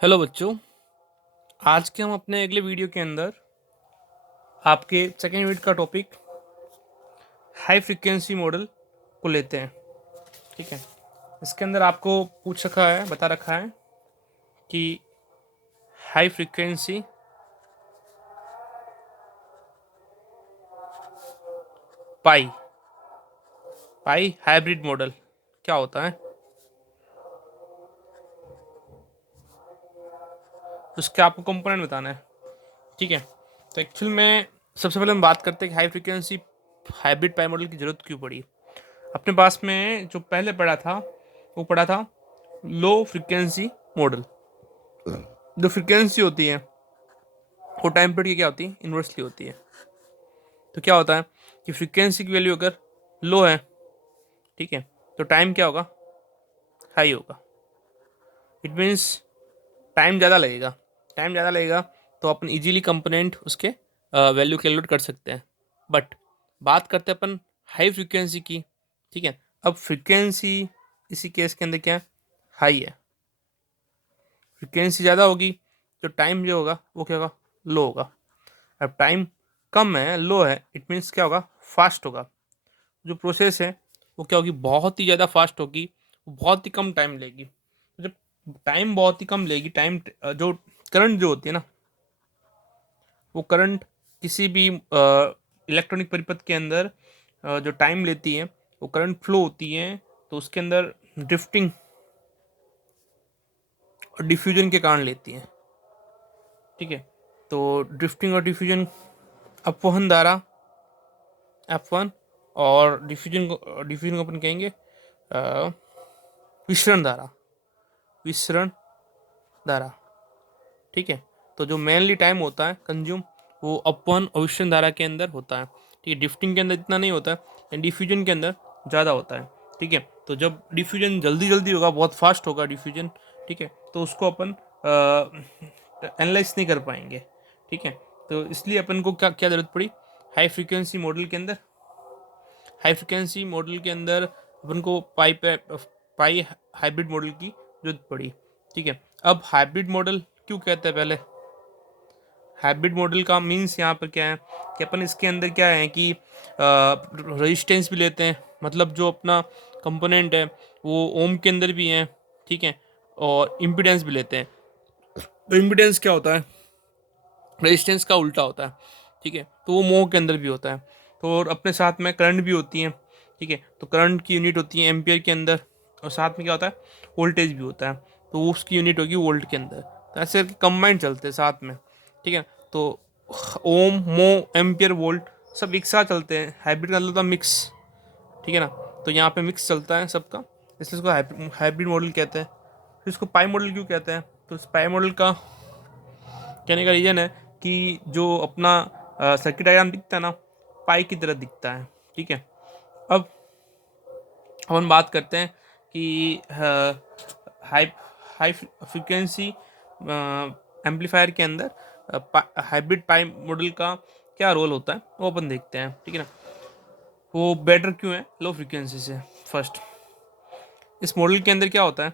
Hello बच्चों। आज के हम अपने अगले वीडियो के अंदर आपके सेकेंड यूनिट का टॉपिक हाई फ्रीक्वेंसी मॉडल को लेते हैं। ठीक है, इसके अंदर आपको बता रखा है कि हाई फ्रीक्वेंसी पाई पाई हाइब्रिड मॉडल क्या होता है, उसके आपको कंपोनेंट बताना है। ठीक है, तो एक्चुअल में सबसे पहले हम बात करते हैं कि high frequency hybrid pi model की ज़रूरत क्यों पड़ी। अपने पास में जो पहले पढ़ा था वो पढ़ा था लो फ्रीक्वेंसी मॉडल। जो फ्रीक्वेंसी होती है वो टाइम पीरियड की क्या होती है, इन्वर्सली होती है। तो क्या होता है कि फ्रीक्वेंसी की वैल्यू अगर लो है, ठीक है, तो टाइम क्या होगा, हाई होगा। इट मीन्स टाइम ज़्यादा लगेगा तो अपन इजीली कंपोनेंट उसके वैल्यू कैलकुलेट कर सकते हैं। बट बात करते हैं अपन हाई फ्रीक्वेंसी की। ठीक है, अब फ्रीक्वेंसी इसी केस के अंदर क्या है, हाई है। फ्रीक्वेंसी ज़्यादा होगी तो टाइम जो होगा वो क्या होगा, लो होगा। अब टाइम कम है, लो है, इट मीन्स क्या होगा, फास्ट होगा। जो प्रोसेस है वो क्या होगी, बहुत ही ज़्यादा फास्ट होगी, बहुत ही कम टाइम लेगी। तो जब टाइम बहुत ही कम लेगी, जो करंट जो होती है ना, वो करंट किसी भी इलेक्ट्रॉनिक परिपथ के अंदर जो टाइम लेती है वो करंट फ्लो होती है, तो उसके अंदर ड्रिफ्टिंग और डिफ्यूजन के कारण लेती है। ठीक है, तो ड्रिफ्टिंग और डिफ्यूजन, अपवहन धारा F1, और डिफ्यूजन को अपन कहेंगे विसरण धारा, विसरण धारा। ठीक है, तो जो मेनली टाइम होता है कंज्यूम, वो अपवन और विसरण धारा के अंदर होता है। ठीक है, ड्रिफ्टिंग के अंदर इतना नहीं होता है, डिफ्यूजन के अंदर ज़्यादा होता है। ठीक है, तो जब डिफ्यूजन जल्दी जल्दी होगा, बहुत फास्ट होगा डिफ्यूजन, ठीक है, तो उसको अपन एनालाइज नहीं कर पाएंगे। ठीक है, तो इसलिए अपन को क्या क्या ज़रूरत पड़ी, हाई फ्रीक्वेंसी मॉडल के अंदर। हाई फ्रिक्वेंसी मॉडल के अंदर अपन को पाई हाइब्रिड मॉडल की जरूरत पड़ी। ठीक है, अब हाइब्रिड मॉडल क्यों कहते हैं, पहले हाइब्रिड मॉडल का मीन्स यहाँ पर क्या है कि अपन इसके अंदर क्या है कि रेजिस्टेंस भी लेते हैं, मतलब जो अपना कंपोनेंट है वो ओम के अंदर भी है। ठीक है, और इम्पिडेंस भी लेते हैं। तो इम्पिडेंस क्या होता है, रेजिस्टेंस का उल्टा होता है। ठीक है, तो वो मोह के अंदर भी होता है। तो और अपने साथ में करंट भी होती है। ठीक है, तो करंट की यूनिट होती है एम्पियर के अंदर, और साथ में क्या होता है, वोल्टेज भी होता है, तो वो उसकी यूनिट होगी वोल्ट के अंदर। तो ऐसे करके कंबाइंड चलते हैं साथ में। ठीक है, तो ओम, मो, एम्पियर, वोल्ट सब एक साथ चलते हैं। हाइब्रिड का मतलब होता है मिक्स। ठीक है ना, तो यहाँ पे मिक्स चलता है सबका, इसलिए इसको हाइब्रिड मॉडल कहते हैं। फिर इसको पाई मॉडल क्यों कहते हैं, तो इस पाई मॉडल का कहने का रीज़न है कि जो अपना सर्किट डायग्राम दिखता है ना, पाई की तरह दिखता है। ठीक है, अब हम बात करते हैं कि हाई हाई फ्रिक्वेंसी एम्पलीफायर के अंदर हाइब्रिड पाई मॉडल का क्या रोल होता है, वो अपन देखते हैं। ठीक है ना, वो बेटर क्यों है लो फ्रिक्वेंसी से। फर्स्ट, इस मॉडल के अंदर क्या होता है,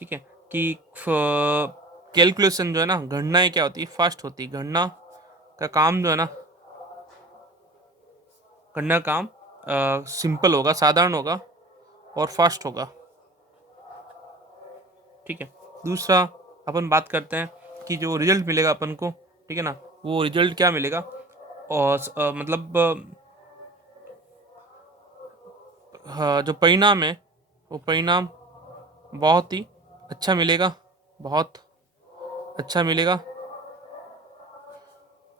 ठीक है, कि कैलकुलेशन जो है ना, गणनाएं क्या होती है, फास्ट होती है। गणना का काम जो है ना, गणना काम सिंपल होगा, साधारण होगा और फास्ट होगा। ठीक है, दूसरा अपन बात करते हैं कि जो रिजल्ट मिलेगा अपन को, ठीक है ना, वो रिजल्ट क्या मिलेगा, और मतलब हाँ, जो परिणाम है वो परिणाम बहुत ही अच्छा मिलेगा, बहुत अच्छा मिलेगा।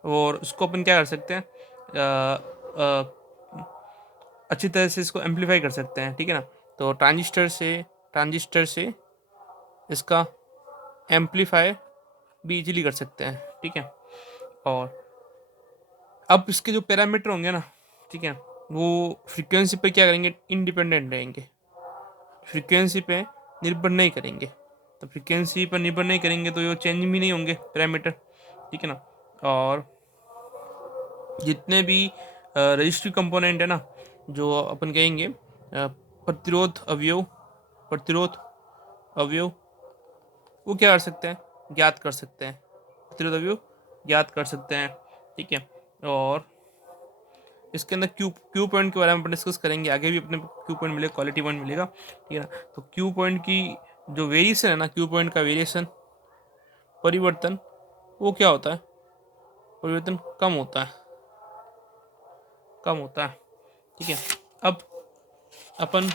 और उसको अपन क्या कर सकते हैं, अच्छी तरह से इसको एम्पलीफाई कर सकते हैं। ठीक है ना, तो ट्रांजिस्टर से इसका एम्पलीफाई भी इजीली कर सकते हैं। ठीक है, और अब इसके जो पैरामीटर होंगे ना, ठीक है, वो फ्रीक्वेंसी पे क्या करेंगे, इंडिपेंडेंट रहेंगे, फ्रीक्वेंसी पे निर्भर नहीं करेंगे। तो फ्रीक्वेंसी पर निर्भर नहीं करेंगे तो ये चेंज भी नहीं होंगे पैरामीटर। ठीक है ना, और जितने भी रजिस्ट्री कंपोनेंट है ना, जो अपन कहेंगे प्रतिरोध अवयव, प्रतिरोध अवयव, वो क्या कर सकते हैं, ज्ञात कर सकते हैं, प्रतिरोध अवयव ज्ञात कर सकते हैं। ठीक है, और इसके अंदर क्यू पॉइंट के बारे में अपन डिस्कस करेंगे, आगे भी अपने क्यू पॉइंट मिलेगा, क्वालिटी पॉइंट मिलेगा। ठीक है ना, तो क्यू पॉइंट की जो वेरिएशन है ना, क्यू पॉइंट का वेरिएशन परिवर्तन वो क्या होता है, परिवर्तन कम होता है, कम होता है। ठीक है, अब अपन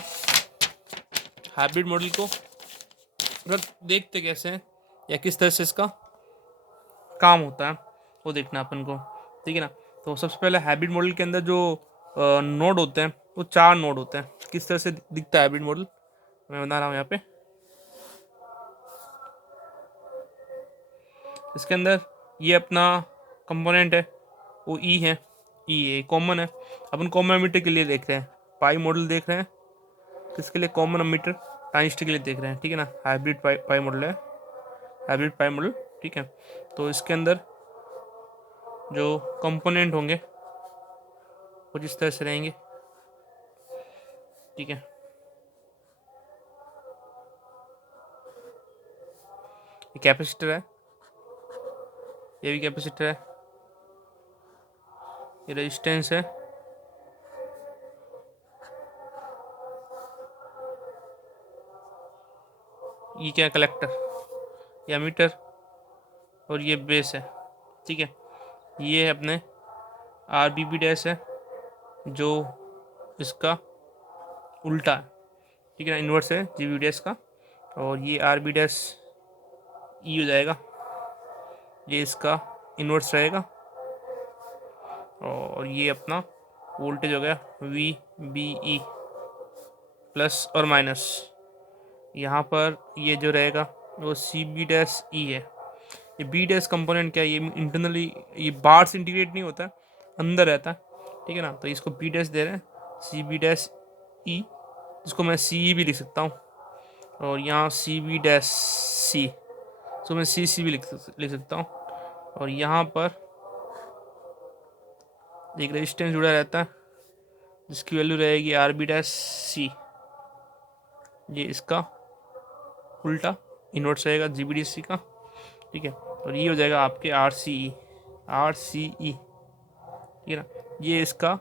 हाइब्रिड मॉडल को देखते कैसे हैं या किस तरह से इसका काम होता है वो देखना अपन को। ठीक है ना, तो सबसे पहले हाइब्रिड मॉडल के अंदर जो नोड होते हैं वो 4 नोड होते हैं। किस तरह से दिखता है हाइब्रिड मॉडल, मैं बता रहा हूँ यहाँ पे। इसके अंदर ये अपना कंपोनेंट है वो ई है, ई कॉमन है। अपन कॉमन एमीटर के लिए देख रहे हैं, पाई मॉडल देख रहे हैं, किसके लिए, कॉमन एमीटर ट्रांजिस्टर के लिए देख रहे हैं। ठीक है ना, हाइब्रिड पाई मॉडल है, हाइब्रिड पाई मॉडल। ठीक है, तो इसके अंदर जो कंपोनेंट होंगे वो जिस तरह से रहेंगे। ठीक है, ये कैपेसिटर है, ये भी कैपेसिटर है, ये रेजिस्टेंस है, ये क्या कलेक्टर, ये एमीटर, और ये बेस है। ठीक है, ये अपने आर बी बी डैश है जो इसका उल्टा है। ठीक है ना, इन्वर्स है जी बी डैश का, और ये आर बी डैश ई हो जाएगा, ये इसका इन्वर्स रहेगा, और ये अपना वोल्टेज हो गया वी बी ई प्लस और माइनस। यहाँ पर ये जो रहेगा वो सी बी डैश ई है। ये बी डैश कंपोनेंट क्या है, ये इंटरनली ये बाहर से इंटीग्रेट नहीं होता है, अंदर रहता है। ठीक है ना, तो इसको बी डैश दे रहे हैं, सी बी डैश ई, जिसको मैं सी ई भी लिख सकता हूँ, और यहाँ सी बी डैश सी, इसको मैं सी सी भी लिख सकता हूँ। और यहाँ पर एक रेजिस्टेंस जुड़ा रहता है जिसकी वैल्यू रहेगी आर बी डैश सी, ये इसका उल्टा इन्वर्स रहेगा जी बी डी सी का। ठीक है, और ये हो जाएगा आपके आर सी ई, आर सी ई। ठीक है ना, ये इसका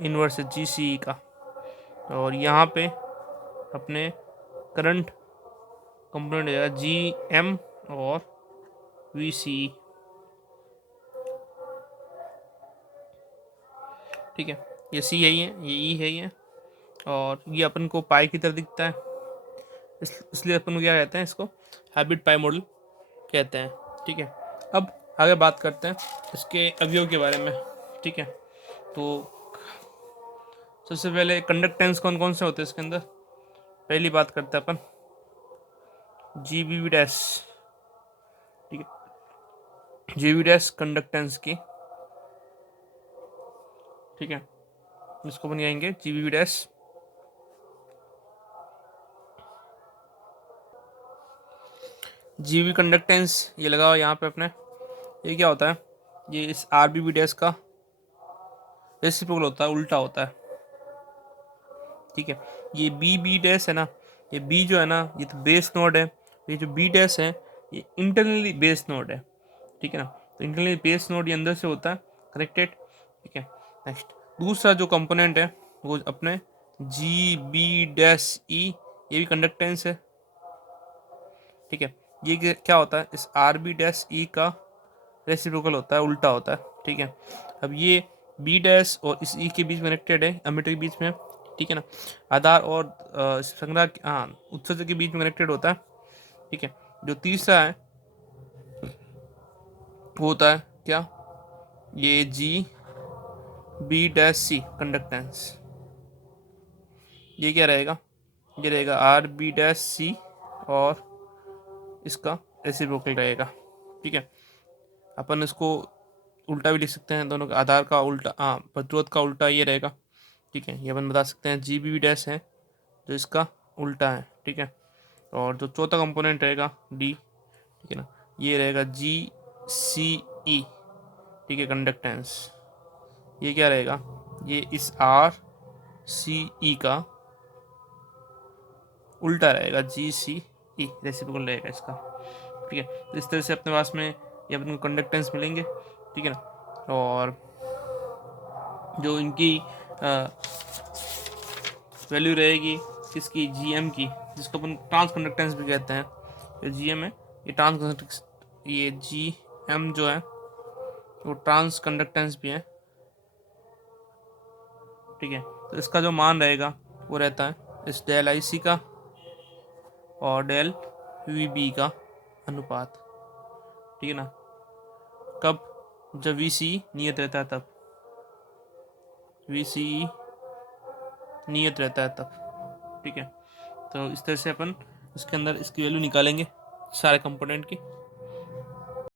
इन्वर्स है जी सी ई का, और यहाँ पे अपने करंट कंपोनेंट हो जाएगा जी एम और वी सी ई। ठीक है, ये सी है, ये ई है, ये, और ये अपन को पाई की तरह दिखता है, इसलिए अपन को क्या कहते हैं, इसको हाइब्रिड पाई मॉडल कहते हैं। ठीक है, अब आगे बात करते हैं इसके अवयव के बारे में। ठीक है, तो सबसे पहले कंडक्टेंस कौन कौन से होते हैं इसके अंदर, पहली बात करते हैं अपन जी बी वी डैश। ठीक है, जी बी डैश कंडक्टेंस की। ठीक है, इसको बनाएंगे G B V dash, G B conductance ये लगाओ यहाँ पे अपने। ये क्या होता है, ये इस आर बी वी डैश का रेसिप्रोकल होता है, उल्टा होता है। ठीक है, ये बी बी डैश है ना, ये बी जो है ना ये तो बेस नोड है, ये जो बी डैश है ये इंटरनली बेस नोड है। ठीक है ना, तो इंटरनली बेस नोड ये अंदर से होता है कनेक्टेड। ठीक है, नेक्स्ट दूसरा जो कंपोनेंट है वो अपने जी बी डैश ई, ये भी कंडक्टेंस है। ठीक है, ये क्या होता है, इस आर बी डैश ई का रेसिप्रोकल होता है, उल्टा होता है। ठीक है, अब ये बी डैश और इस ई के बीच में कनेक्टेड है, एमीटर के बीच में। ठीक है ना, आधार और संग्रह उत्सर्जक के बीच में कनेक्टेड होता है। ठीक है, जो तीसरा है वो होता है क्या, ये G B dash C conductance, ये क्या रहेगा, ये रहेगा आर बी डैश सी और इसका रेसिप्रोकल रहेगा। ठीक है, अपन इसको उल्टा भी लिख सकते हैं, दोनों का आधार का उल्टा, प्रतिरोध का उल्टा ये रहेगा। ठीक है, ये अपन बता सकते हैं जी बी डैश है जो इसका उल्टा है। ठीक है, और जो चौथा कंपोनेंट रहेगा डी, ठीक है ना, ये रहेगा जी सी ई। ठीक है, कंडक्टेंस ये क्या रहेगा, ये इस आर सी ई का उल्टा रहेगा, जी सी ई रेसिप्रोकल रहेगा इसका। ठीक है। तो इस तरह से अपने पास में ये अपन को कंडक्टेंस मिलेंगे, ठीक है ना। और जो इनकी वैल्यू रहेगी किसकी, GM की, जिसको अपन ट्रांस कंडक्टेंस भी कहते हैं। ये GM है, ये ट्रांस, ये GM जो है वो ट्रांस कंडक्टेंस भी है, ठीक है। तो इसका जो मान रहेगा वो रहता है इस डेल IC का और डेल VB का अनुपात, ठीक है ना। कब, जब VC नियत रहता है तब, VC नियत रहता है तब, ठीक है। तो इस तरह से अपन इसके अंदर इसकी वैल्यू निकालेंगे सारे कंपोनेंट की।